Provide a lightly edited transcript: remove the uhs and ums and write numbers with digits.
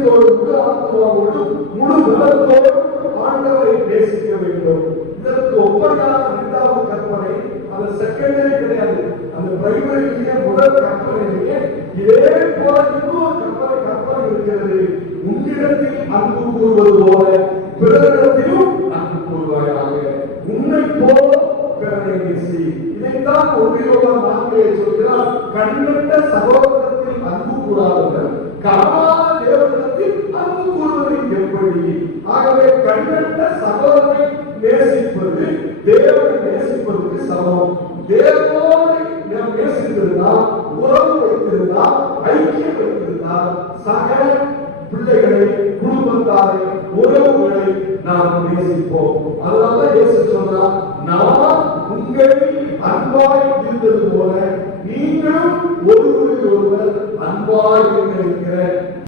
இருதயத்தோடு முழு ஆத்மாவோடு முழு பலத்தோடு ஆண்டவரை நேசிக்க வேண்டும். இதற்கு ஒப்படையான இரண்டாவது கற்பனை அது செகண்டரி கிடையாது, அந்த பிரைமரியிலேயே முதல் கற்பனையிலேயே இதே போல இன்னொரு கற்பனை இருக்கிறது. உன்னிடத்தில் அன்பு கூறுவது போல பிறரிடத்திலும் அன்பு கூறுவாயாக, உன்னை போல பிறரை நேசி. இதைத்தான் ஒன்றியோகம் 4 சொல்கிறார். கண்கண்ட சகோதரத்தில் அன்பு கூறாதவர் காணாத தேவனிடத்தில் அன்பு கூறுவது எப்படி? ஆகவே கண்கண்ட சகோதரனை நேசிப்பது தேவனை நேசிப்பதற்கு சமம். தேவனோடு நாம் நேசித்திருந்தால், உறவு வைத்திருந்தால், ஐக்கியம் வைத்திருந்தால், சகல பிள்ளைகளை, குடும்பத்தாரை, உறவுகளை நாம் நேசிப்போம். அதனால இயேசு சொன்னார், நான் உங்களில் அன்பாய் இருந்தது போல நீங்களும் ஒருவரில் ஒருவர் அன்பாய் இருக்கிற